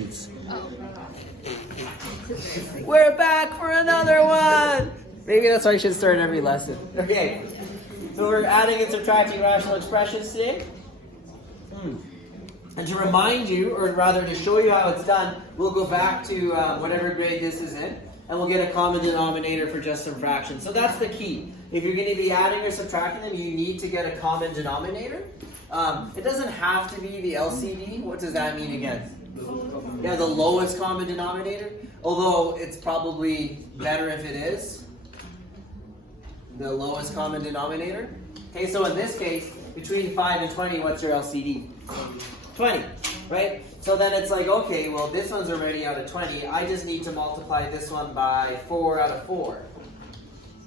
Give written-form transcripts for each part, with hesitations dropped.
fractions. We're back for another one. Maybe that's why I should start every lesson. Okay, so we're adding and subtracting rational expressions today. And to remind you, or rather to show you how it's done, we'll go back to whatever grade this is in, and we'll get a common denominator for just some fractions. So that's the key. If you're going to be adding or subtracting them, you need to get a common denominator. It doesn't have to be the LCD. What does that mean again? Yeah, the lowest common denominator. Although it's probably better if it is the lowest common denominator. Okay, so in this case, between 5 and 20, what's your LCD? 20, right? So then it's like, okay, well, this one's already out of 20. I just need to multiply this one by 4 out of 4,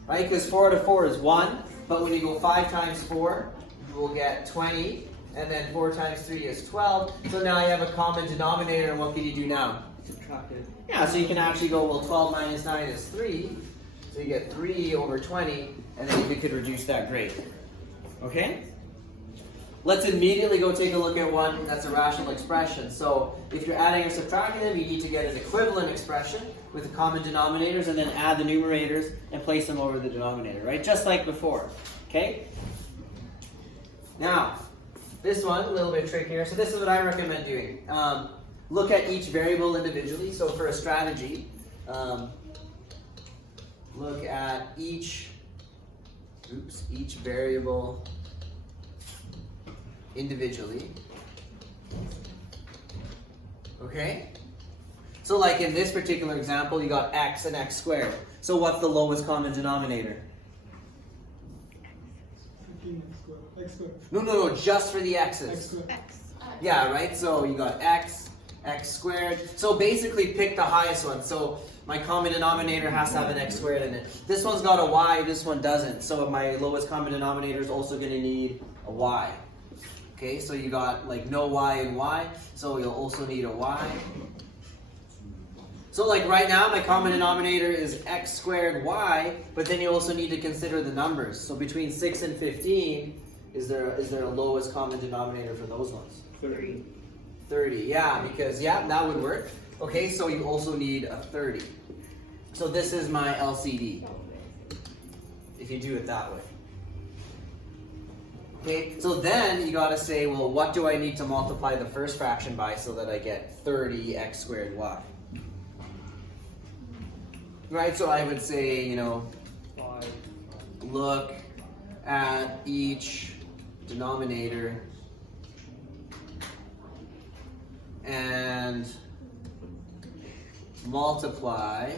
right? Because 4 out of 4 is 1, but when you go 5 times 4, you will get 20, and then 4 times 3 is 12. So now you have a common denominator, and what can you do now? Subtract it. Yeah, so you can actually go, well, 12 minus 9 is 3, so you get 3 over 20, and then you could reduce that grade. Okay? Let's immediately go take a look at one that's a rational expression. So if you're adding or subtracting them, you need to get an equivalent expression with the common denominators and then add the numerators and place them over the denominator, right? Just like before, okay? Now, this one, a little bit trickier. So this is what I recommend doing. Look at each variable individually. So for a strategy, look at each variable individually. Okay? So like in this particular example, you got x and x squared. So what's the lowest common denominator? X squared. No, just for the x's. X squared. Yeah, right? So you got x squared. So basically pick the highest one. So my common denominator has to have an x squared in it. This one's got a y, this one doesn't. So my lowest common denominator is also going to need a y. Okay, so you got like no y and y, so you'll also need a y. So like right now, my common denominator is x squared y, but then you also need to consider the numbers. So between 6 and 15, is there a lowest common denominator for those ones? 30. 30, yeah, because, yeah, that would work. Okay, so you also need a 30. So this is my LCD, if you do it that way. Okay, so then you gotta say, well, what do I need to multiply the first fraction by so that I get 30 x squared y? Right, so I would say, you know, look at each denominator and multiply,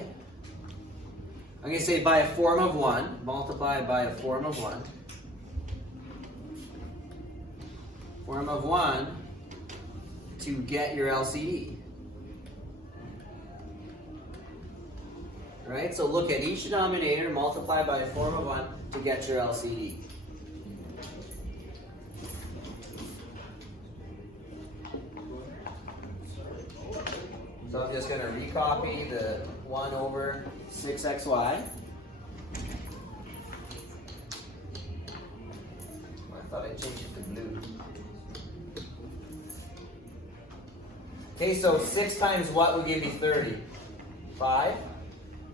I'm gonna say by a form of 1, multiply by a form of 1. Form of 1 to get your LCD. Right? So look at each denominator, multiply by a form of 1 to get your LCD. So I'm just going to recopy the 1 over 6xy. I thought I changed it to blue. Okay, so 6 times what will give me 30? 5.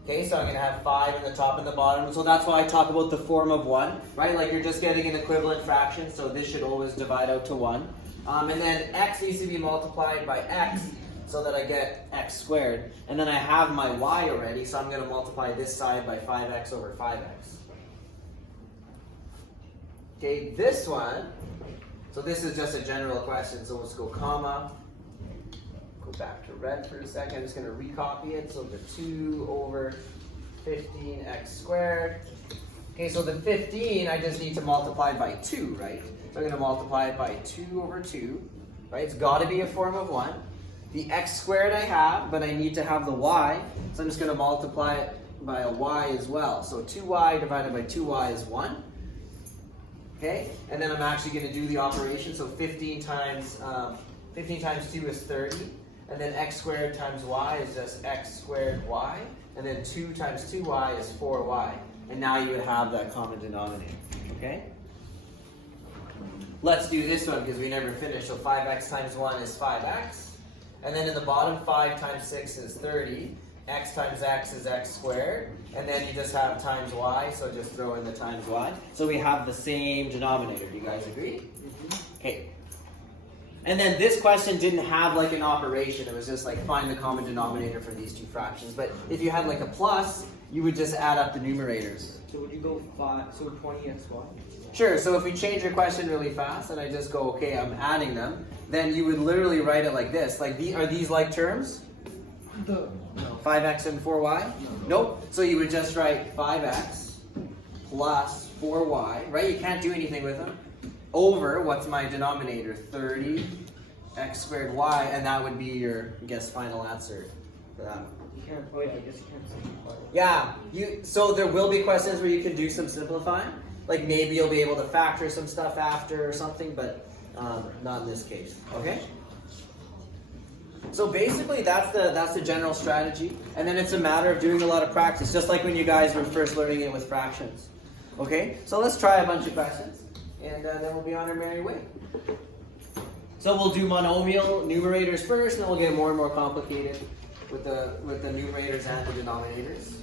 Okay, so I'm going to have 5 in the top and the bottom. So that's why I talk about the form of 1, right? Like you're just getting an equivalent fraction, so this should always divide out to 1. And then x needs to be multiplied by x so that I get x squared. And then I have my y already, so I'm going to multiply this side by 5x over 5x. Okay, this one, so this is just a general question, so let's go comma. Go back to red for a second. I'm just going to recopy it. So the 2 over 15x squared. Okay, so the 15, I just need to multiply by 2, right? So I'm going to multiply it by 2 over 2, right? It's got to be a form of 1. The x squared I have, but I need to have the y. So I'm just going to multiply it by a y as well. So 2y divided by 2y is 1. Okay, and then I'm actually going to do the operation. So 15 times 2 is 30. And then x squared times y is just x squared y. And then 2 times 2y is 4y. And now you would have that common denominator. Okay? Let's do this one because we never finished. So 5x times 1 is 5x. And then in the bottom, 5 times 6 is 30. X times x is x squared. And then you just have times y, so just throw in the times y. So we have the same denominator. Do you guys agree? Okay. And then this question didn't have like an operation. It was just like find the common denominator for these two fractions. But if you had like a plus, you would just add up the numerators. So would you go 5, so 20xy? Sure, so if we change your question really fast and I just go, okay, I'm adding them, then you would literally write it like this. Like, are these like terms? The 5x and 4y? Nope. So you would just write 5x plus 4y, right? You can't do anything with them. Over, what's my denominator? 30 x squared y, and that would be your, I guess, final answer for that. You can't, wait, I guess you can't simplify it. Yeah, so there will be questions where you can do some simplifying. Like maybe you'll be able to factor some stuff after or something, but not in this case, okay? So basically that's the general strategy, and then it's a matter of doing a lot of practice, just like when you guys were first learning it with fractions. Okay, so let's try a bunch of questions, and then we'll be on our merry way. So we'll do monomial numerators first, and then we'll get more and more complicated with the numerators and the denominators.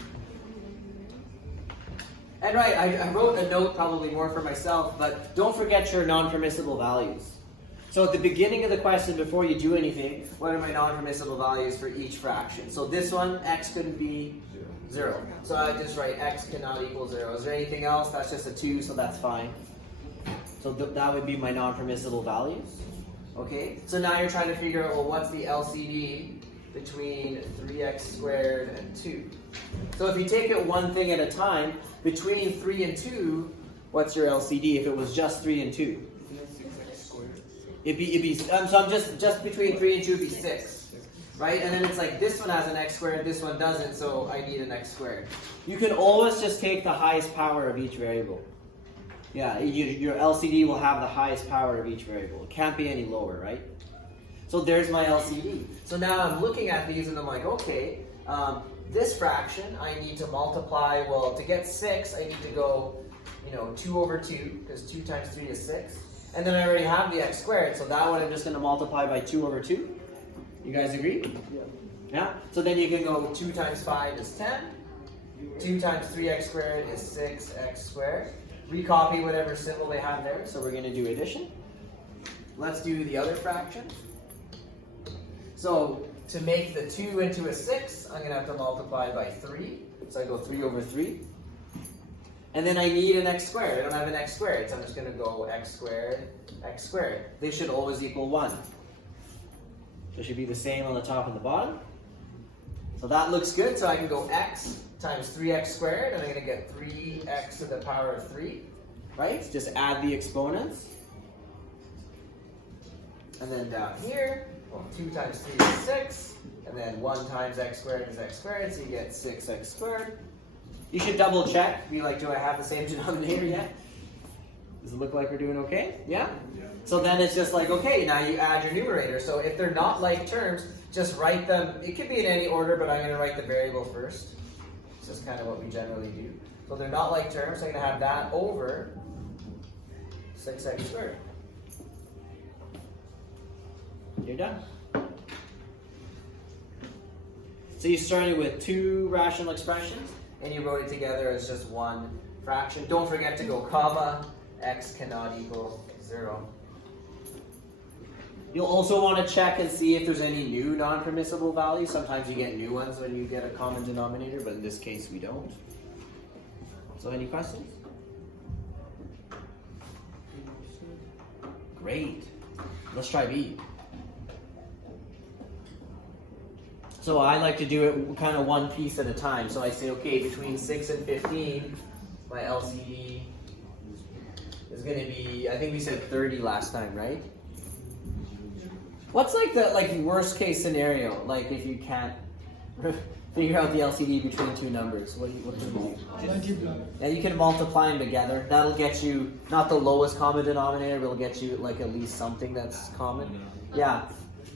And right, I wrote a note probably more for myself, but don't forget your non-permissible values. So at the beginning of the question, before you do anything, what are my non-permissible values for each fraction? So this one, x couldn't be 0. So I just write x cannot equal 0. Is there anything else? That's just a 2, so that's fine. So that would be my non-permissible values. Okay, so now you're trying to figure out, well, what's the LCD between 3x squared and 2? So if you take it one thing at a time, between 3 and 2, what's your LCD if it was just 3 and 2? It'd be so I'm just between 3 and 2 would be 6. Right? And then it's like this one has an x squared, this one doesn't, so I need an x squared. You can always just take the highest power of each variable. Yeah, your LCD will have the highest power of each variable. It can't be any lower, right? So there's my LCD. So now I'm looking at these and I'm like, okay, this fraction I need to multiply, well, to get 6, I need to go, 2 over 2, because 2 times 3 is 6. And then I already have the x squared, so that one I'm just going to multiply by 2 over 2. You guys agree? Yeah. Yeah? So then you can go 2 times 5 is 10. 2 times 3x squared is 6x squared. Recopy whatever symbol they have there, so we're going to do addition. Let's do the other fraction. So to make the 2 into a 6, I'm going to have to multiply by 3. So I go 3 over 3. And then I need an x squared. I don't have an x squared, so I'm just going to go x squared, x squared. They should always equal 1. So it should be the same on the top and the bottom. So that looks good. So I can go x times 3x squared, and I'm going to get 3x to the power of 3. Right? Just add the exponents. And then down here, well, 2 times 3 is 6. And then 1 times x squared is x squared, so you get 6x squared. You should double check, be like, do I have the same denominator yet? Does it look like we're doing okay? Yeah? So then it's just like, okay, now you add your numerator. So if they're not like terms, just write them. It could be in any order, but I'm going to write the variable first. This is kind of what we generally do. So they're not like terms, so I'm going to have that over 6x squared. You're done. So you started with 2 rational expressions, and you wrote it together as just one fraction. Don't forget to go comma, x cannot equal 0. You'll also want to check and see if there's any new non-permissible values. Sometimes you get new ones when you get a common denominator, but in this case we don't. So any questions? Great. Let's try B. So I like to do it kind of one piece at a time. So I say, okay, between 6 and 15, my LCD is going to be, I think we said 30 last time, right? What's like the worst case scenario? Like if you can't figure out the LCD between two numbers, what do you do? Yeah, you can multiply them together. That'll get you not the lowest common denominator, but it'll get you like at least something that's common. Yeah.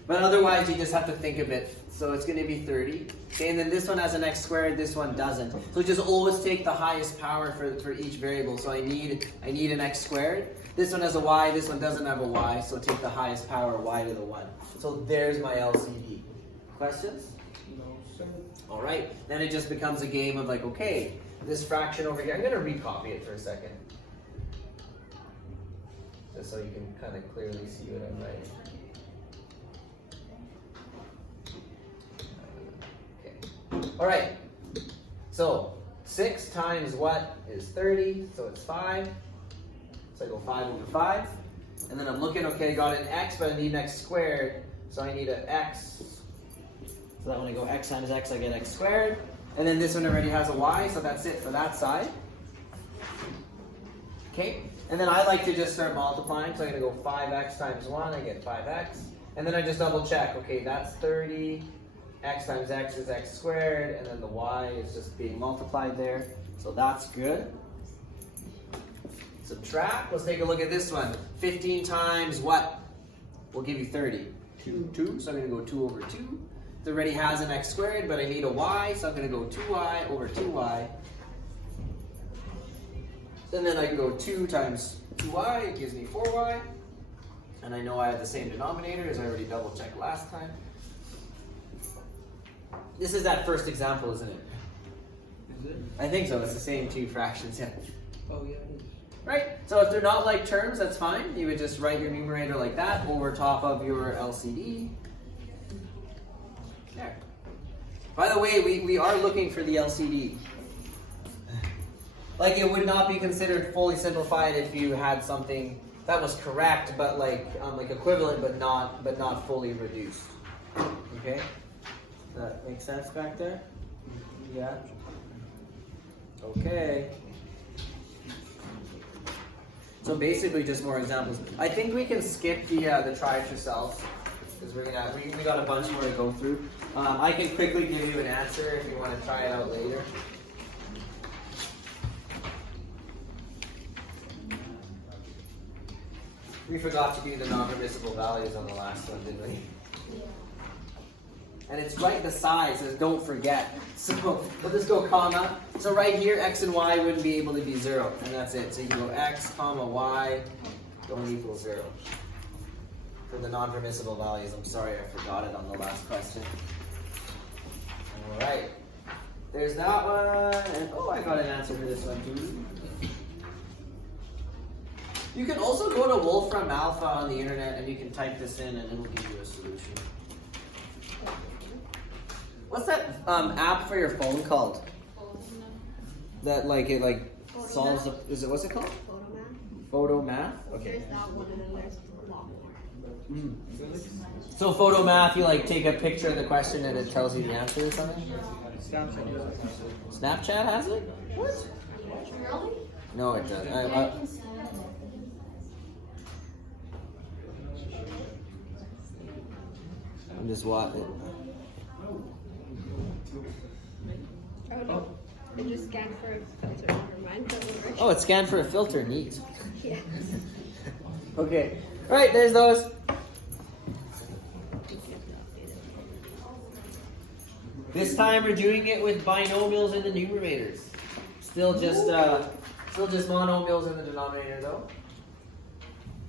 But otherwise, you just have to think of it. So it's going to be 30. Okay, and then this one has an x squared, this one doesn't. So just always take the highest power for each variable. So I need an x squared. This one has a y, this one doesn't have a y, so take the highest power, y to the 1. So there's my LCD. Questions? No, sir. All right, then it just becomes a game of like, okay, this fraction over here, I'm going to recopy it for a second. Just so you can kind of clearly see what I'm writing. Okay. All right, so 6 times what is 30? So it's 5. So I go 5 over 5. And then I'm looking, okay, I got an x, but I need an x squared. So I need an x. So that when I go x times x, I get x squared. And then this one already has a y, so that's it for that side. Okay, and then I like to just start multiplying. So I'm going to go 5x times 1, I get 5x. And then I just double check, okay, that's 30. X times x is x squared, and then the y is just being multiplied there. So that's good. Subtract. Let's take a look at this one. 15 times what will give you 30? 2. So I'm going to go 2 over 2. It already has an x squared, but I need a y, so I'm going to go 2y over 2y. And then I can go 2 times 2y, it gives me 4y. And I know I have the same denominator as I already double checked last time. This is that first example, isn't it? Is it? I think so. It's the same 2 fractions, yeah. Oh, yeah, it is. Right? So if they're not like terms, that's fine. You would just write your numerator like that over top of your LCD. There. By the way, we are looking for the LCD. Like it would not be considered fully simplified if you had something that was correct, but like equivalent, but not fully reduced. Okay? That makes sense back there? Yeah. Okay. So basically, just more examples. I think we can skip the try it yourself because we got a bunch more to go through. I can quickly give you an answer if you want to try it out later. We forgot to do the non-permissible values on the last one, didn't we? And it's right beside, it says don't forget. So we'll just go comma. So right here, x and y wouldn't be able to be 0, and that's it. So you can go x, comma, y, don't equal 0. For the non-permissible values, I'm sorry I forgot it on the last question. All right. There's that one. And, oh, I got an answer for this one too. You can also go to Wolfram Alpha on the internet and you can type this in and it'll give you a solution. What's that app for your phone called? That it solves the, is it, what's it called? Photo Math? Okay. There's that one and then there's a lot more. So Photo Math, you take a picture of the question and it tells you the answer or something? Snapchat has it? What? Really? No, it doesn't. I'm just watching. Oh no. I just scanned for a filter. Never mind. Oh, it's scanned for a filter. Neat. Yeah. Okay. All right, there's those. This time we're doing it with binomials in the numerators. Still just monomials in the denominator though.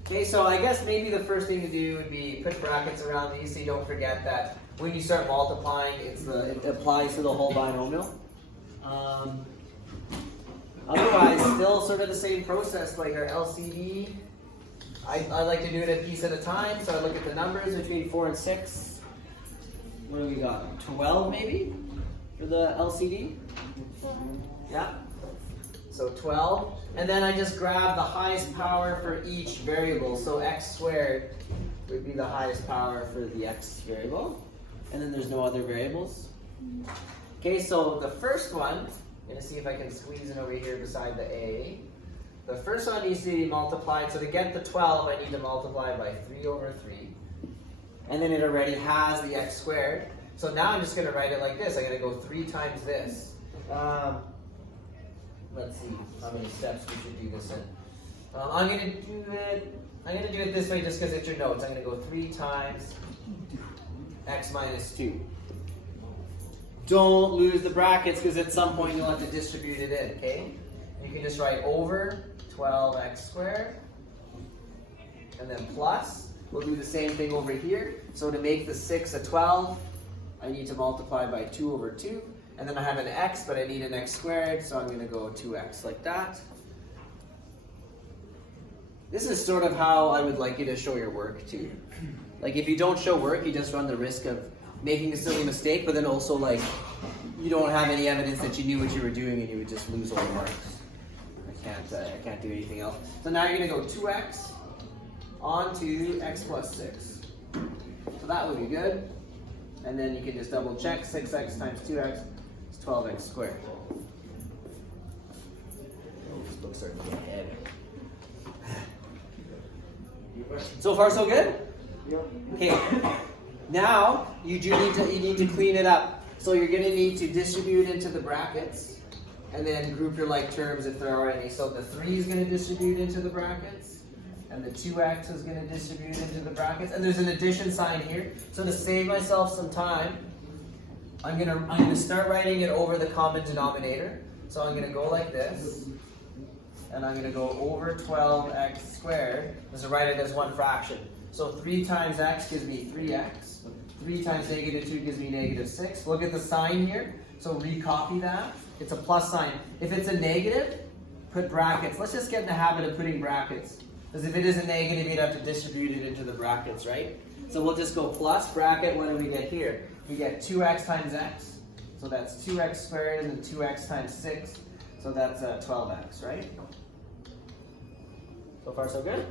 Okay, so I guess maybe the first thing to do would be put brackets around these so you don't forget that when you start multiplying, it applies to the whole binomial. Otherwise, still sort of the same process, like our LCD. I like to do it a piece at a time, so I look at the numbers between 4 and 6. What do we got? 12 maybe for the LCD? Yeah. So 12. And then I just grab the highest power for each variable. So x squared would be the highest power for the x variable. And then there's no other variables. Okay, so the first one, I'm going to see if I can squeeze it over here beside the a. The first one needs to be multiplied. So to get the 12, I need to multiply by 3 over 3. And then it already has the x squared. So now I'm just going to write it like this. I'm going to go 3 times this. Let's see how many steps we should do this in. I'm going to do it this way just because it's your notes. I'm going to go 3 times x minus 2. Don't lose the brackets because at some point you'll have to distribute it in, okay? You can just write over 12x squared and then plus. We'll do the same thing over here. So to make the 6 a 12, I need to multiply by 2 over 2. And then I have an x, but I need an x squared, so I'm going to go 2x like that. This is sort of how I would like you to show your work too. Like if you don't show work, you just run the risk of making a silly mistake, but then also like you don't have any evidence that you knew what you were doing and you would just lose all the marks. I can't do anything else. So now you're going to go 2x onto x plus 6. So that would be good. And then you can just double check 6x times 2x is 12x squared. This book's starting to get heavy. So far so good? Yep. Okay. Now you need to clean it up. So you're going to need to distribute into the brackets and then group your like terms if there are any. So the 3 is going to distribute into the brackets and the 2x is going to distribute into the brackets, and there's an addition sign here. So to save myself some time, I'm gonna start writing it over the common denominator. So I'm going to go like this. And I'm going to go over 12x squared. So write it as one fraction. So 3 times x gives me 3x. 3 times negative 2 gives me negative 6. Look at the sign here. So recopy that. It's a plus sign. If it's a negative, put brackets. Let's just get in the habit of putting brackets. Because if it is a negative, you'd have to distribute it into the brackets, right? So we'll just go plus bracket. What do we get here? We get 2x times x. So that's 2x squared and then 2x times 6. So that's 12x, right? So far so good?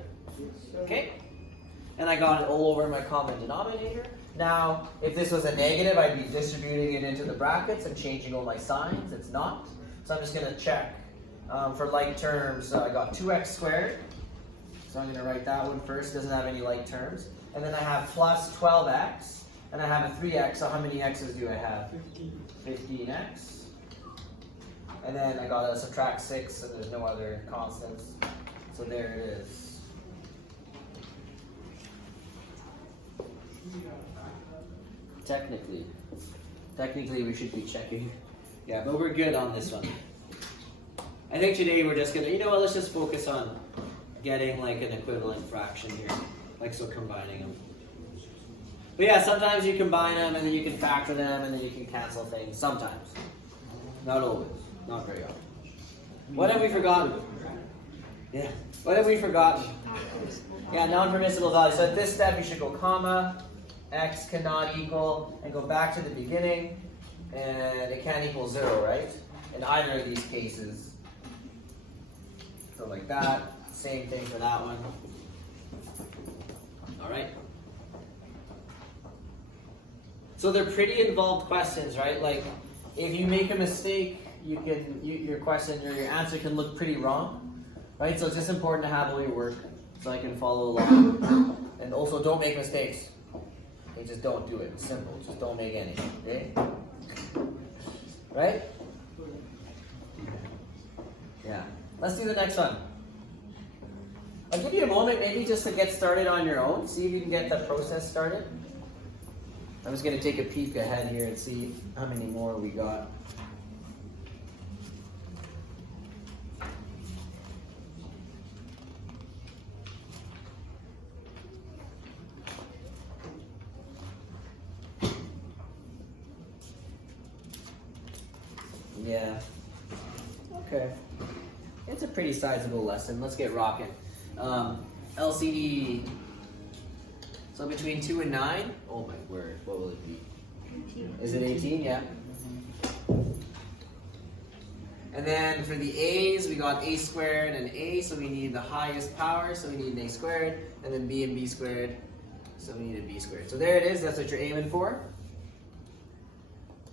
Okay. And I got it all over my common denominator. Now, if this was a negative, I'd be distributing it into the brackets and changing all my signs. It's not. So I'm just going to check. For like terms, I got 2x squared. So I'm going to write that one first. It doesn't have any like terms. And then I have plus 12x. And I have a 3x. So how many x's do I have? 15x. And then I got to subtract 6, and there's no other constants. So there it is. Technically we should be checking. Yeah, but we're good on this one. I think today we're just gonna, you know what, let's just focus on getting like an equivalent fraction here. Like so combining them. But yeah, sometimes you combine them and then you can factor them and then you can cancel things. Sometimes. Not always. Not very often. What have we forgotten? Yeah. What have we forgotten? Yeah, non-permissible values. So at this step, you should go comma, x cannot equal, and go back to the beginning, and it can't equal 0, right? In either of these cases. So like that. Same thing for that one. All right. So they're pretty involved questions, right? Like, if you make a mistake, your question or your answer can look pretty wrong, right? So it's just important to have all your work so I can follow along. And also, don't make mistakes. Okay, just don't do it. It's simple. Just don't make any. Okay? Right? Yeah. Let's do the next one. I'll give you a moment maybe just to get started on your own. See if you can get that process started. I'm just going to take a peek ahead here and see how many more we got. Yeah. Okay. It's a pretty sizable lesson. Let's get rocking. LCD. So between 2 and 9. Oh my word. What will it be? 18. Is it 18? Yeah. And then for the A's, we got A squared and A, so we need the highest power, so we need an A squared, and then B and B squared, so we need a B squared. So there it is. That's what you're aiming for.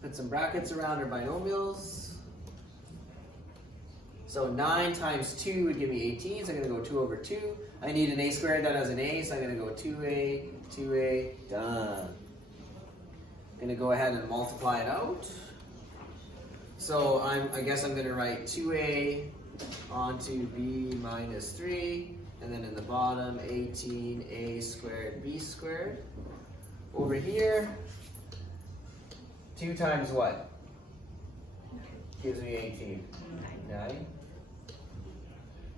Put some brackets around our binomials. So 9 times 2 would give me 18, so I'm going to go 2 over 2. I need an A squared that has an A, so I'm going to go 2A, 2A, done. I'm going to go ahead and multiply it out. So I guess I'm going to write 2A onto B minus 3, and then in the bottom 18A squared B squared. over here, 2 times what? Gives me 18. 9.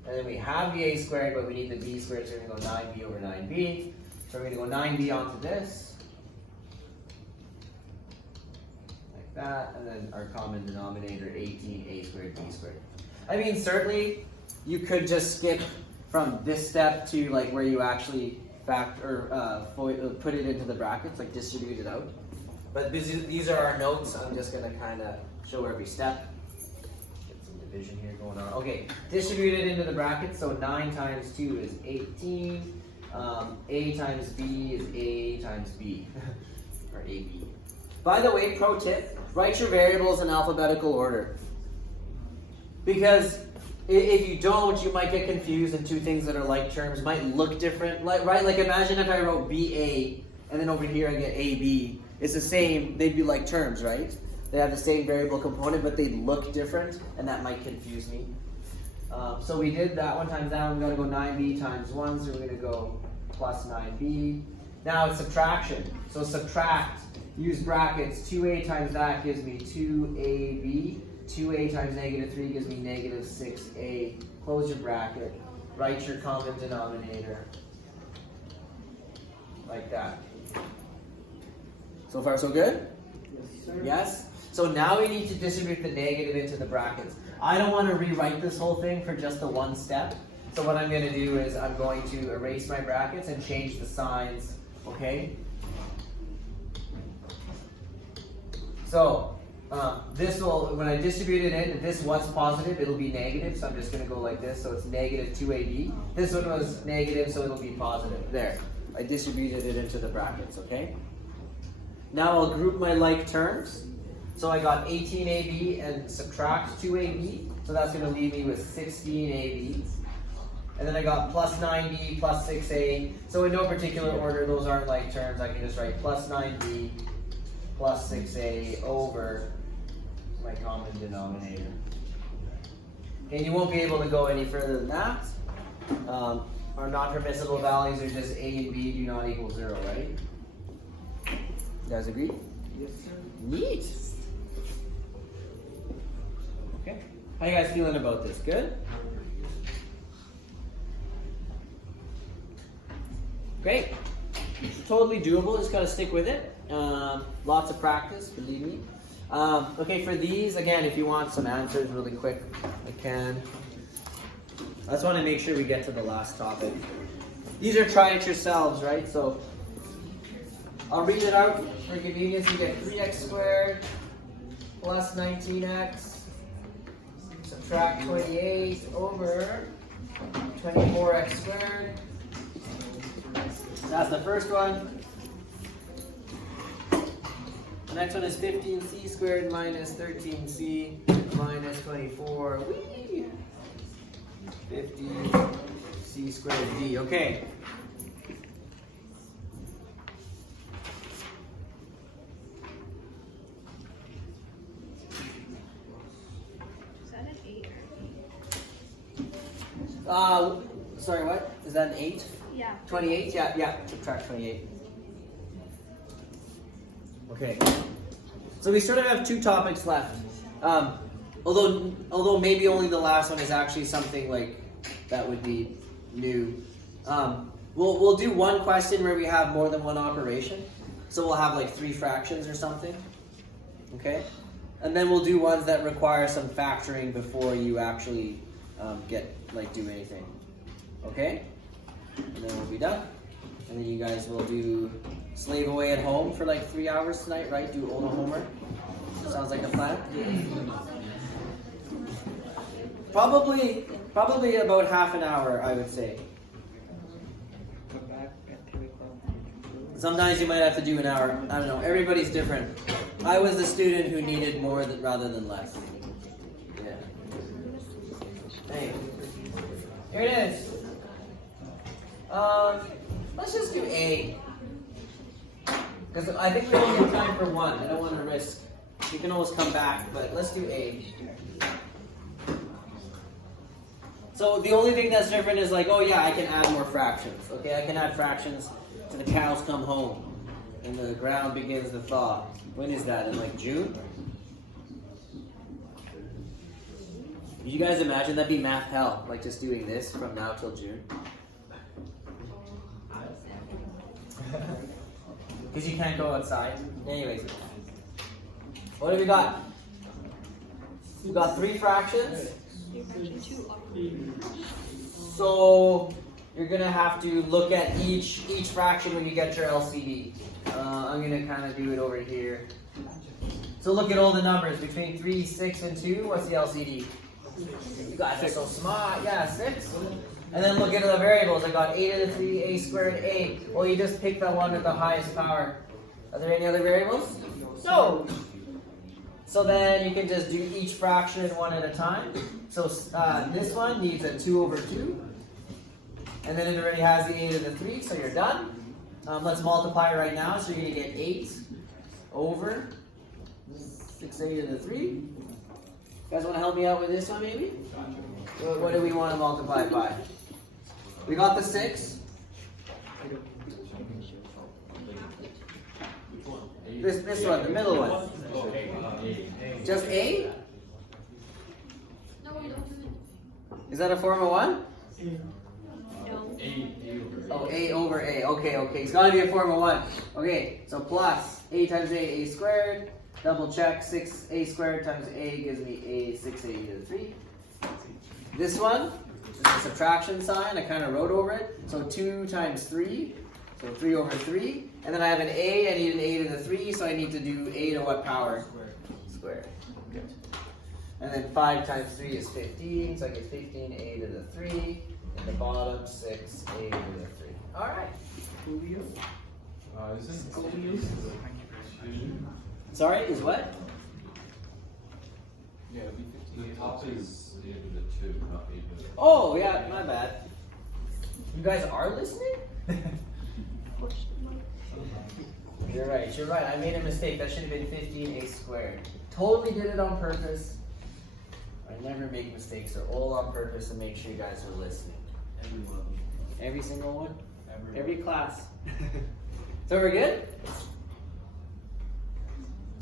And then we have the a squared, but we need the b squared, so we're going to go 9b over 9b. So we're going to go 9b onto this. Like that. And then our common denominator, 18a squared b squared. I mean, certainly, you could just skip from this step to like where you actually put it into the brackets, like distribute it out. But these are our notes. I'm just going to kind of show every step. Get some division here going on. Okay, distribute it into the brackets. So 9 times 2 is 18. A times B is A times B, or AB. By the way, pro tip, write your variables in alphabetical order. Because if you don't, you might get confused, and two things that are like terms might look different. Right? Like imagine if I wrote BA, and then over here I get AB. It's the same, they'd be like terms, right? They have the same variable component, but they look different, and that might confuse me. So we did that one times that. We're going to go 9b times 1, so we're going to go plus 9b. Now it's subtraction. So subtract, use brackets. 2a times that gives me 2ab. 2a times negative 3 gives me negative 6a. Close your bracket. Write your common denominator. Like that. So far so good? Yes, sir. Yes? So now we need to distribute the negative into the brackets. I don't want to rewrite this whole thing for just the one step. So what I'm going to do is I'm going to erase my brackets and change the signs. Okay? So this will, when I distribute it in, if this was positive, it'll be negative. So I'm just going to go like this. So it's negative 2ab. This one was negative, so it'll be positive. There. I distributed it into the brackets. Okay? Now I'll group my like terms. So I got 18ab and subtract 2ab. So that's going to leave me with 16ab. And then I got plus 9b plus 6a. So in no particular order, those aren't like terms. I can just write plus 9b plus 6a over my common denominator. And you won't be able to go any further than that. Our non-permissible values are just a and b do not equal 0, right? You guys agree? Yes, sir. Neat. Okay. How you guys feeling about this? Good? Great. It's totally doable. Just got to stick with it. Lots of practice, believe me. Okay, for these, again, if you want some answers really quick, I can. I just want to make sure we get to the last topic. These are try it yourselves, right? So I'll read it out for convenience. You get 3x squared plus 19x. Subtract 28 over 24x squared. That's the first one. The next one is 15c squared minus 13c minus 24. Whee! 50c squared d. Okay. Is that an 8 Sorry, what? Is that an 8? Yeah. 28? Yeah, subtract 28. Okay. So we sort of have two topics left. Although maybe only the last one is actually something like that would be new. We'll do one question where we have more than one operation. So we'll have like 3 fractions or something. Okay? And then we'll do ones that require some factoring before you actually do anything. Okay? And then we'll be done. And then you guys will do slave away at home for like 3 hours tonight, right? Do all the homework. Sounds like a plan. Probably about half an hour, I would say. Come back at 3 o'clock. Sometimes you might have to do an hour. I don't know. Everybody's different. I was the student who needed more rather than less. Yeah. Hey. Here it is. Let's just do A. Because I think we only have time for one. I don't want to risk. You can always come back, but let's do A. So the only thing that's different is like, oh yeah, I can add more fractions. Okay, I can add fractions to the cows come home. and the ground begins to thaw. When is that? In like June? You guys imagine that'd be math hell, like just doing this from now till June? Because you can't go outside. Anyways, what have we got? We've got 3 fractions. So you're gonna have to look at each fraction when you get your LCD. I'm gonna kind of do it over here. So look at all the numbers between 3, 6, and 2. What's the LCD? You guys are so smart. Yeah, 6. And then look at the variables. I got a to the 3, a squared, a. Well, you just pick the one with the highest power. Are there any other variables? No. So then you can just do each fraction one at a time. So this one needs a 2 over 2. And then it already has the a to the 3, so you're done. Let's multiply right now. So you're going to get 8 over 6a to the 3. You guys want to help me out with this one maybe? What do we want to multiply it by? We got the 6. This one, the middle one. Just a? Is that a form of 1? Oh, a over a. Okay. It's got to be a form of 1. Okay, so plus a times a squared. Double check, 6a squared times a gives me a 6a to the 3. This one is a subtraction sign. I kind of wrote over it. So 2 times 3, so 3 over 3. And then I have an a. I need an a to the 3, so I need to do a to what power? Squared. Good. And then 5 times 3 is 15, so I get 15a to the 3. And the bottom 6a to the 3. All right. Sorry, is what? Yeah, the top is a to the 2, not a to the 3. Oh, yeah, my bad. You guys are listening? You're right. I made a mistake. That should have been 15a squared. Totally did it on purpose. I never make mistakes. They're all on purpose to make sure you guys are listening. Everyone. Every single one? Everyone. Every class. So we're good?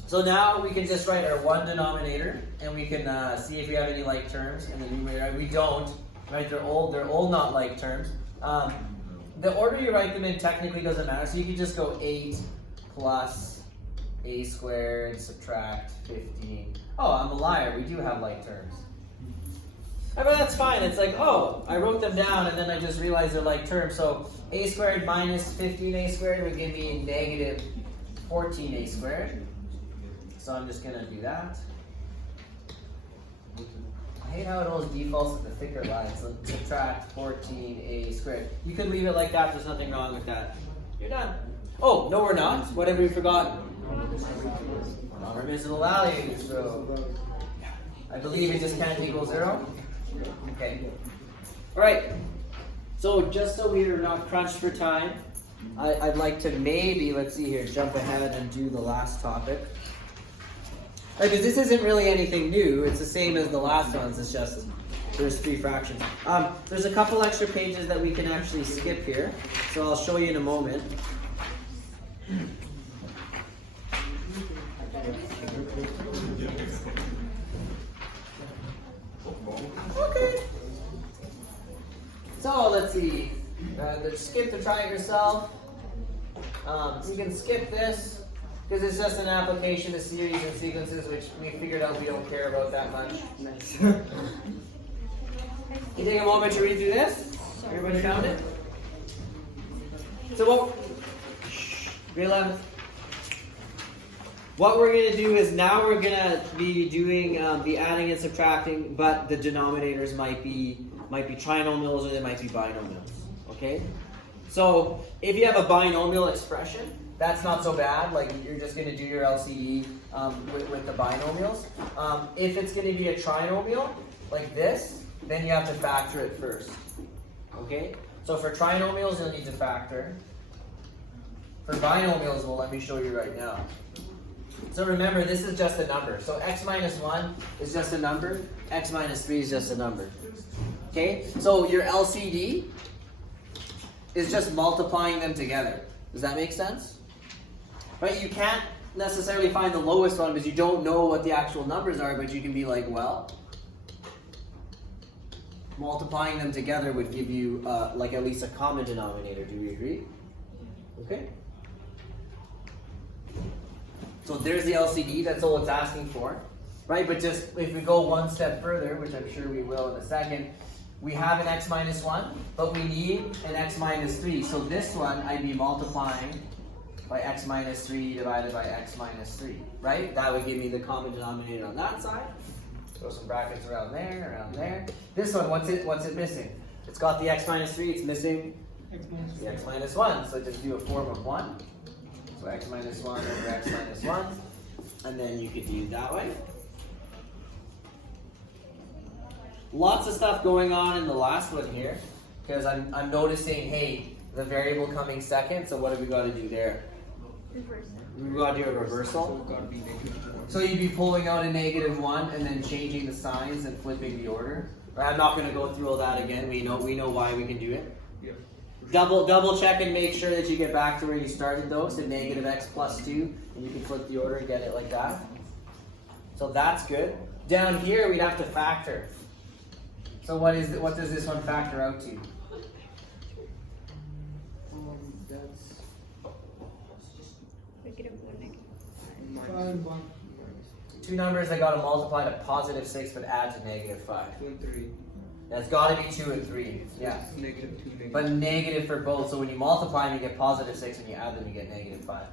So now we can just write our one denominator, and we can see if we have any like terms in the numerator. We don't, right? They're all not like terms. The order you write them in technically doesn't matter. So you can just go 8 plus a squared subtract 15. Oh, I'm a liar. We do have like terms. But that's fine. It's like, oh, I wrote them down, and then I just realized they're like terms. So a squared minus 15a squared would give me negative 14a squared. So I'm just going to do that. I hate how it always defaults at the thicker lines. So subtract 14a squared. You could leave it like that. There's nothing wrong with that. You're done. Oh, no we're not. What have we forgotten? Non-permissible values. So I believe it just can't equal 0. Okay. All right. So just so we are not crunched for time, I'd like to maybe, let's see here, jump ahead and do the last topic. Because this isn't really anything new. It's the same as the last ones. It's just there's 3 fractions. There's a couple extra pages that we can actually skip here. So I'll show you in a moment. Okay. So let's see. Skip to try it yourself. You can skip this. Because it's just an application of series and sequences, which we figured out we don't care about that much. Nice. You take a moment to read through this? Everybody found it? So grade 11. What we're going to do is now we're going to be doing the adding and subtracting, but the denominators might be trinomials or they might be binomials. Okay? So if you have a binomial expression, that's not so bad. Like you're just going to do your LCD with the binomials. If it's going to be a trinomial like this, then you have to factor it first. Okay? So for trinomials, you'll need to factor. For binomials, well, let me show you right now. So remember, this is just a number. So x minus 1 is just a number. X minus 3 is just a number. Okay? So your LCD is just multiplying them together. Does that make sense? right? You can't necessarily find the lowest one because you don't know what the actual numbers are, but you can be like, well, multiplying them together would give you like at least a common denominator. Do we agree? Okay. So there's the LCD, that's all it's asking for, right? But just if we go one step further, which I'm sure we will in a second, we have an x minus 1, but we need an x minus 3. So this one I'd be multiplying by x minus 3 divided by x minus 3, right? That would give me the common denominator on that side. Throw some brackets around there. This one, what's it missing? It's got the x minus 3, it's missing the x minus 1. So just do a form of 1. So x minus 1 over x minus 1. And then you could do it that way. Lots of stuff going on in the last one here. Because I'm noticing, hey, the variable coming second, so what have we got to do there? We've got to do a reversal. So you'd be pulling out a -1 and then changing the signs and flipping the order. I'm not going to go through all that again. We know why we can do it. Double check and make sure that you get back to where you started though. So -x plus 2, and you can flip the order and get it like that. So that's good. Down here we'd have to factor. So what does this one factor out to? That's Five, one. Two numbers that got to multiply to +6 but add to -5. 2 and 3. That's got to be 2 and 3. Yeah. -2, negative. But negative for both. So when you multiply them, you get +6. When you add them, you get -5.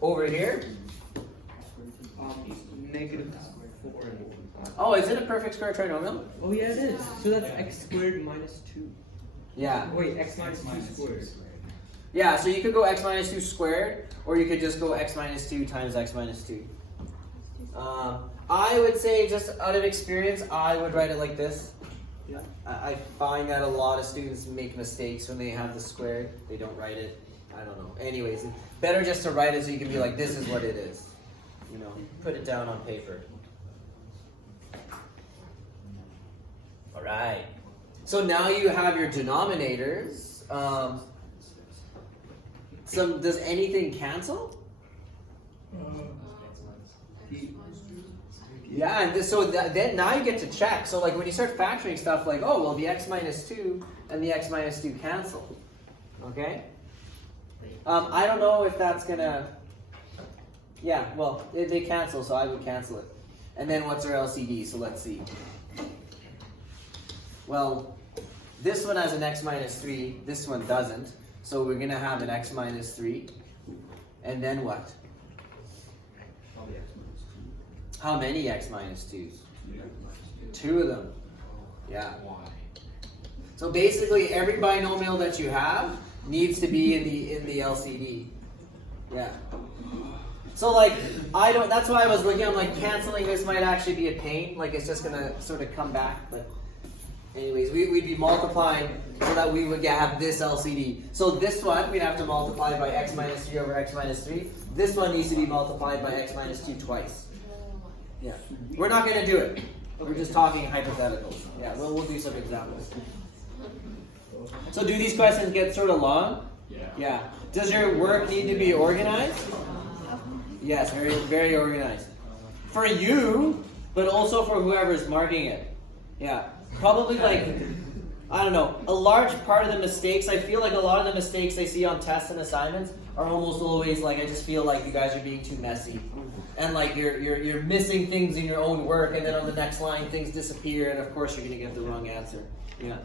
Over here. -4 and 1. Oh, is it a perfect square trinomial? Oh yeah, it is. So that's x squared minus 2. Yeah. Wait, x minus 2 squared. Yeah, so you could go x minus 2 squared, or you could just go x minus 2 times x minus 2. I would say, just out of experience, I would write it like this. Yeah. I find that a lot of students make mistakes when they have the squared. They don't write it. I don't know. Anyways, it's better just to write it so you can be like, this is what it is. You know, put it down on paper. All right. So now you have your denominators. Does anything cancel? Yeah, and then now you get to check. So like when you start factoring stuff, like, oh, well, the x minus 2 and the x minus 2 cancel. Okay? I don't know if that's going to... Yeah, well, they cancel, so I would cancel it. And then what's our LCD? So let's see. Well, this one has an x minus 3. This one doesn't. So we're going to have an x minus 3. And then what? How many x minus 2s? 2 of them. Yeah. So basically every binomial that you have needs to be in the LCD. Yeah. So like that's why I was looking, I'm like canceling this might actually be a pain, like it's just gonna sort of come back, but anyways, we'd be multiplying so that we would have this LCD. So this one we'd have to multiply by x minus 3 over x minus 3. This one needs to be multiplied by x minus 2 twice. Yeah. We're not going to do it. We're just talking hypotheticals. Yeah, we'll do some examples. So do these questions get sort of long? Yeah. Does your work need to be organized? Yes, very, very organized. For you, but also for whoever's marking it. Yeah. Probably like, I don't know, a large part of the mistakes, I feel like a lot of the mistakes I see on tests and assignments are almost always like, I just feel like you guys are being too messy. And like you're missing things in your own work, and then on the next line things disappear, and of course you're gonna get the wrong answer. Yeah.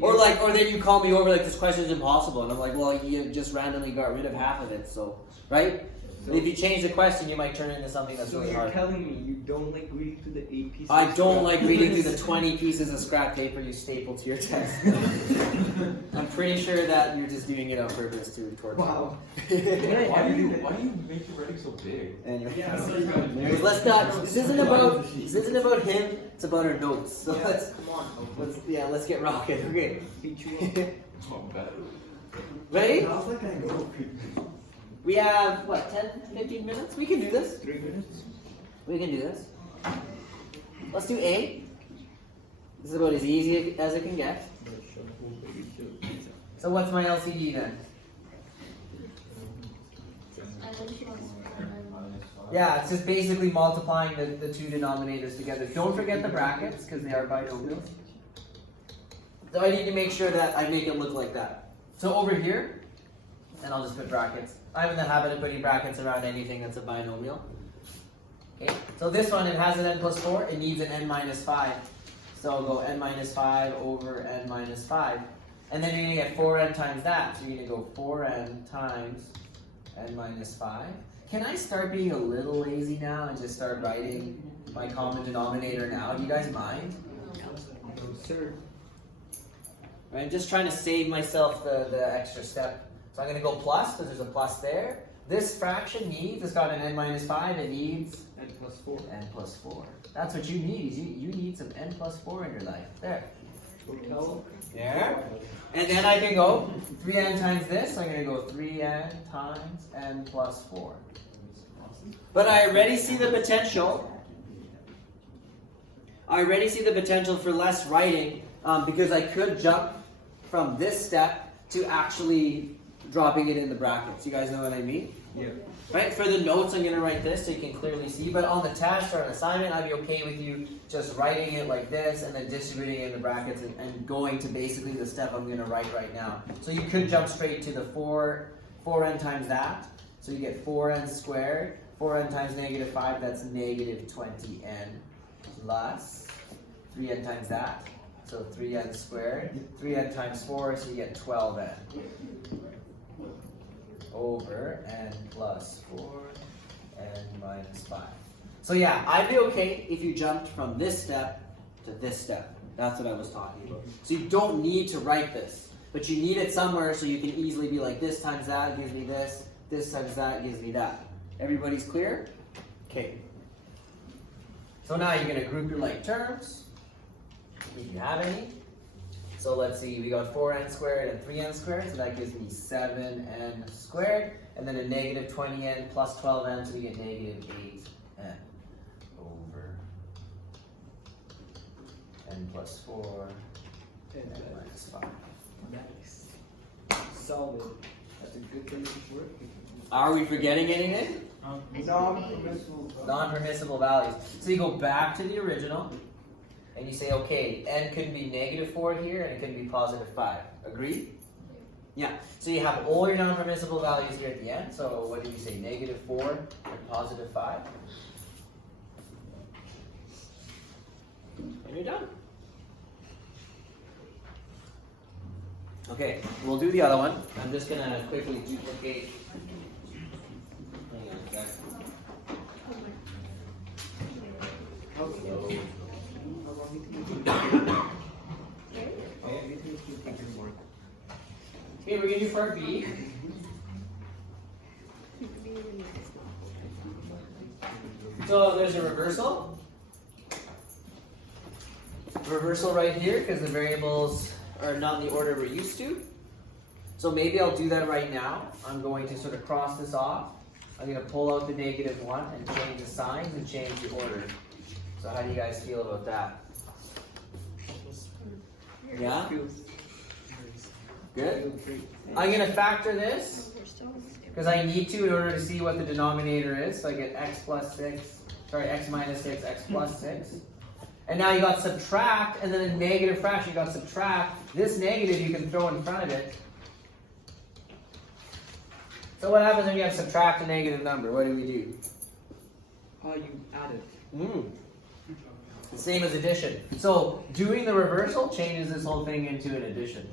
Or then you call me over like this question is impossible, and I'm like, well, you just randomly got rid of half of it, so right? So if you change the question, you might turn it into something that's really hard. So you're telling me you don't like reading through the 8 pieces? I don't like reading through the 20 pieces of scrap paper you staple to your text. I'm pretty sure that you're just doing it on purpose to record. Wow. Why do you make your writing so big? Anyway, Yeah, anyways, let's not. This isn't about him. It's about our notes. So let's let's get rocking. Okay. Ready? We have, what, 10, 15 minutes? We can do this. 3 minutes? We can do this. Let's do A. This is about as easy as it can get. So what's my LCD then? Yeah, it's just basically multiplying the two denominators together. Don't forget the brackets because they are binomials. So I need to make sure that I make it look like that. So over here, and I'll just put brackets. I'm in the habit of putting brackets around anything that's a binomial. Okay, so this one, it has an n plus 4, it needs an n minus 5. So I'll go n minus 5 over n minus 5. And then you're going to get 4n times that. So you're going to go 4n times n minus 5. Can I start being a little lazy now and just start writing my common denominator now? Do you guys mind? No, sir. I'm just trying to save myself the extra step. So I'm going to go plus because there's a plus there. This fraction needs, it's got an n minus 5, it needs N plus 4. n plus 4. That's what you need, is you need some n plus 4 in your life. There. Hotel. There. And then I can go 3n times this. I'm going to go 3n times n plus 4. But I already see the potential. I already see the potential for less writing because I could jump from this step to actually dropping it in the brackets. You guys know what I mean? Yeah. Right? For the notes, I'm going to write this so you can clearly see. But on the test or an assignment, I'd be okay with you just writing it like this and then distributing it in the brackets and going to basically the step I'm going to write right now. So you could jump straight to the 4n times that. So you get 4n squared. 4n times negative 5, that's negative 20n plus 3n times that. So 3n squared. 3n times 4, so you get 12n. Over n plus 4 n minus 5. So yeah, I'd be okay if you jumped from this step to this step. That's what I was talking about. So you don't need to write this, but you need it somewhere so you can easily be like, this times that gives me this times that gives me that. Everybody's clear? Okay. So now you're going to group your like terms, if you have any. So let's see, we got 4n squared and 3n squared, so that gives me 7n squared, and then a negative 20n plus 12n, so we get negative 8n over n plus 4 n minus 5. Nice. Solid. That's a good thing to work with. Are we forgetting anything? Non-permissible. Non-permissible values. So you go back to the original, and you say, okay, n could be negative 4 here, and it could be positive 5. Agreed? Yeah. So you have all your non-permissible values here at the end. So what did you say? Negative 4 and positive 5. And you're done. Okay, we'll do the other one. I'm just going to quickly duplicate. Hang on a sec. Okay. Okay, we're going to do part B. So there's a reversal. Reversal right here because the variables are not in the order we're used to. So maybe I'll do that right now. I'm going to sort of cross this off. I'm going to pull out the negative 1 and change the signs and change the order. So how do you guys feel about that? Yeah? Good? I'm going to factor this because I need to in order to see what the denominator is. So I get x minus 6, x plus 6. And now you got subtract, and then a negative fraction, you got subtract. This negative you can throw in front of it. So what happens when you have subtract a negative number? What do we do? You add it. The same as addition. So doing the reversal changes this whole thing into an addition.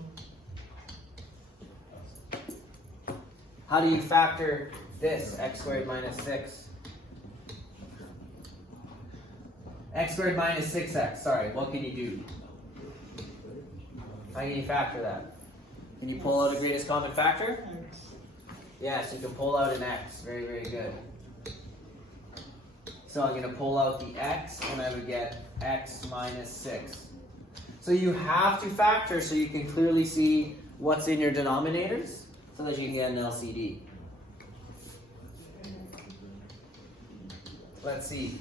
How do you factor this? X squared minus 6. X squared minus 6x. Sorry, what can you do? How can you factor that? Can you pull out a greatest common factor? Yes, you can pull out an x. Very, very good. So I'm going to pull out the x, and I would get x minus 6. So you have to factor so you can clearly see what's in your denominators so that you can get an LCD. Let's see.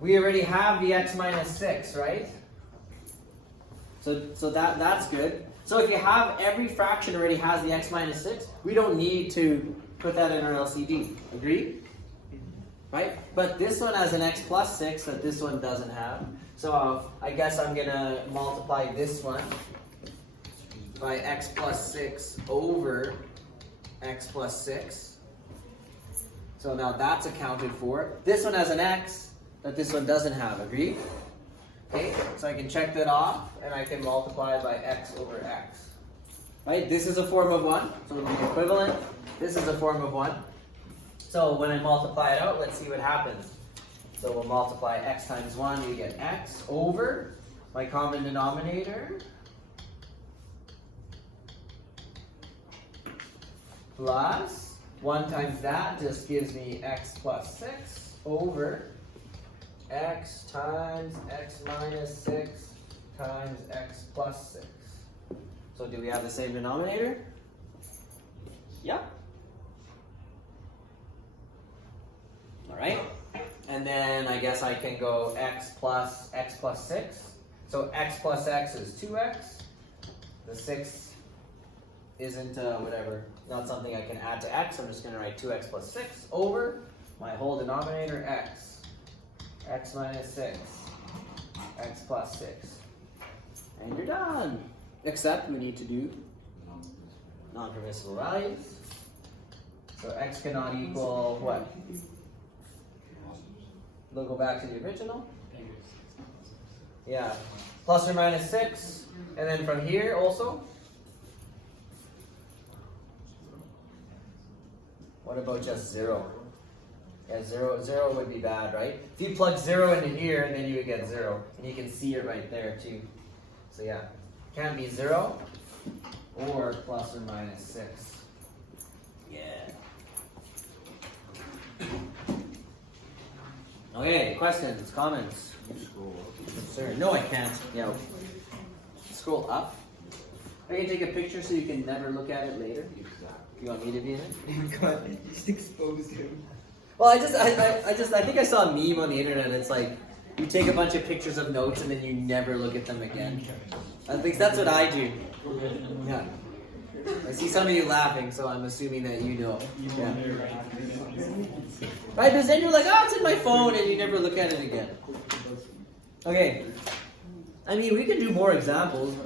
We already have the x minus 6, right? So that's good. So if you have every fraction already has the x minus 6, we don't need to put that in our LCD. Agree? Right? But this one has an x plus 6 that this one doesn't have. So I guess I'm going to multiply this one by x plus 6 over x plus 6. So now that's accounted for. This one has an x that this one doesn't have. Agree? Okay, so I can check that off, and I can multiply by x over x. Right? This is a form of 1, so it'll be equivalent. This is a form of 1. So when I multiply it out, let's see what happens. So we'll multiply x times 1, you get x over my common denominator plus 1 times that just gives me x plus 6 over x times x minus 6 times x plus 6. So do we have the same denominator? Yeah. All right. And then I guess I can go x plus 6. So x plus x is 2x. The 6 isn't whatever, not something I can add to x. I'm just going to write 2x plus 6 over my whole denominator x. X minus 6. X plus 6. And you're done. Except we need to do non-permissible values. So x cannot equal what? We'll go back to the original. Yeah. Plus or minus 6. And then from here also. What about just 0? Yeah, 0 would be bad, right? If you plug 0 into here, then you would get 0. And you can see it right there too. So yeah, can be 0 or plus or minus 6. Yeah. Okay, questions, comments? Sir, no, I can't. Yeah. Scroll up. I can take a picture so you can never look at it later. You want me to be in it? God, you just exposed him. Well, I think I saw a meme on the internet. It's like you take a bunch of pictures of notes and then you never look at them again. At least that's what I do. Yeah. I see some of you laughing, so I'm assuming that you know. Yeah. Right? Because then you're like, oh, it's in my phone, and you never look at it again. Okay. I mean, we could do more examples.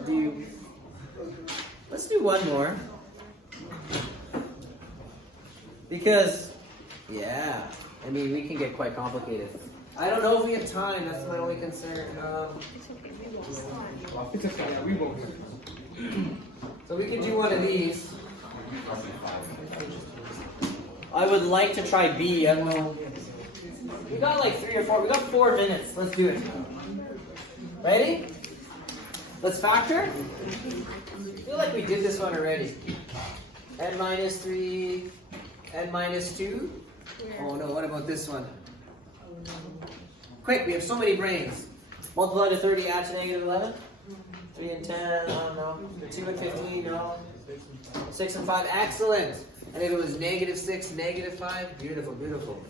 Let's do one more. Because, yeah, I mean, we can get quite complicated. I don't know if we have time. That's my only concern. It's okay, we won't start. It's okay, yeah, we won't. So we can do one of these. I would like to try B. I don't know. We got like 3 or 4. We got 4 minutes. Let's do it. Ready? Let's factor. I feel like we did this one already. N minus 3, N minus 2. Oh no, what about this one? Quick, we have so many brains. Multiply to 30, add to negative 11. 3 and 10, I don't know. 2 and 15, no. 6 and 5, excellent. And if it was negative 6, negative 5, beautiful, beautiful.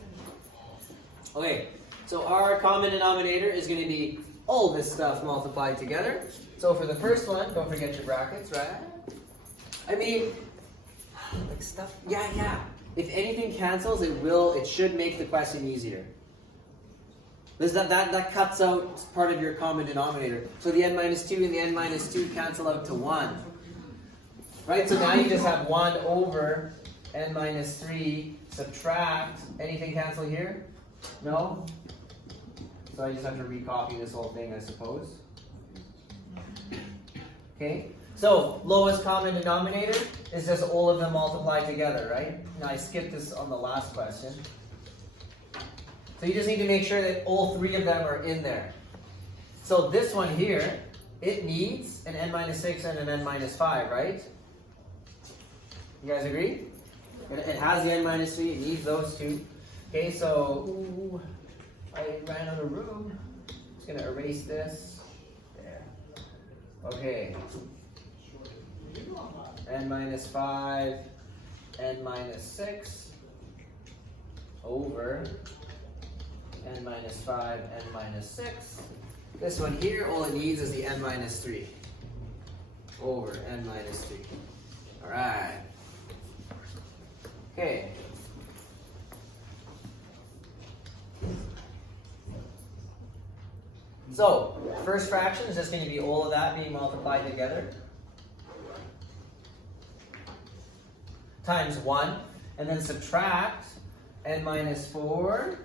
Okay, so our common denominator is going to be all this stuff multiplied together. So for the first one, don't forget your brackets, right? I mean, like stuff, yeah. If anything cancels, it should make the question easier. That cuts out part of your common denominator. So the n minus 2 and the n minus 2 cancel out to 1. Right, so now you just have 1 over n minus 3, subtract, anything cancel here? No? So I just have to recopy this whole thing, I suppose. Okay, so lowest common denominator is just all of them multiplied together, right? Now I skipped this on the last question. So you just need to make sure that all 3 of them are in there. So this one here, it needs an n minus 6 and an n minus 5, right? You guys agree? It has the n minus 3, it needs those 2. Okay, so I ran out of room. I'm just going to erase this. There. Okay. N minus 5, n minus 6 over n minus 5, n minus 6. This one here, all it needs is the n minus 3 over n minus 3. Alright. Okay. So, first fraction is just going to be all of that being multiplied together. Times 1. And then subtract n minus 4.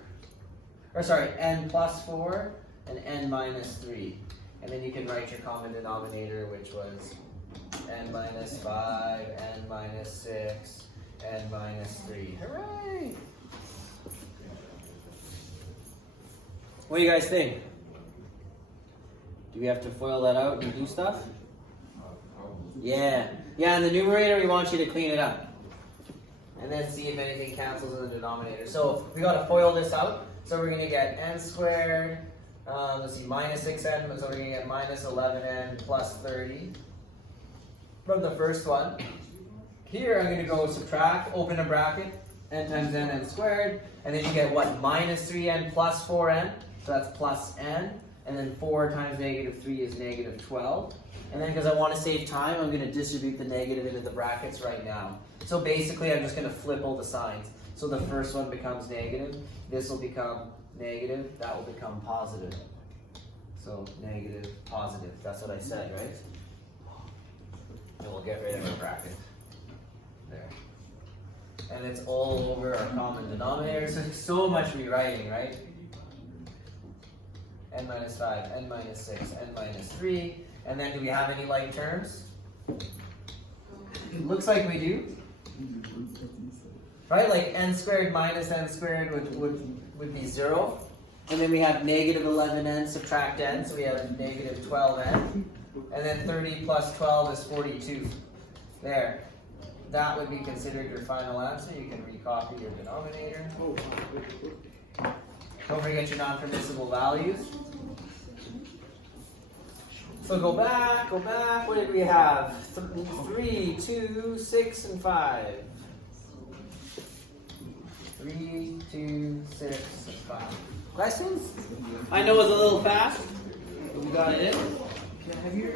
Or sorry, n plus 4 and n minus 3. And then you can write your common denominator, which was n minus 5, n minus 6, n minus 3. Hooray! What do you guys think? Do we have to FOIL that out and do stuff? Yeah. Yeah, in the numerator we want you to clean it up. And then see if anything cancels in the denominator. So we got to FOIL this out. So we're going to get n squared, let's see, minus 6n, so we're going to get minus 11n plus 30 from the first one. Here I'm going to go subtract, open a bracket, n times n squared, and then you get what? Minus 3n plus 4n, so that's plus n, and then 4 times negative 3 is negative 12. And then because I want to save time, I'm going to distribute the negative into the brackets right now. So basically I'm just going to flip all the signs. So the first one becomes negative, this will become negative, that will become positive. So negative, positive, that's what I said, right? And we'll get rid of our bracket. There. And it's all over our common denominator, so much rewriting, right? N minus 5, n minus 6, n minus 3. And then do we have any like terms? Looks like we do. Right, like n squared minus n squared would be 0. And then we have negative 11n, subtract n, so we have negative 12n. And then 30 plus 12 is 42. There. That would be considered your final answer. You can recopy your denominator. Don't forget your non-permissible values. So go back. What did we have? 3, 2, 6, and 5. 3, 2, 6, and 5. Questions? I know it's a little fast, but we got it in. Can I have your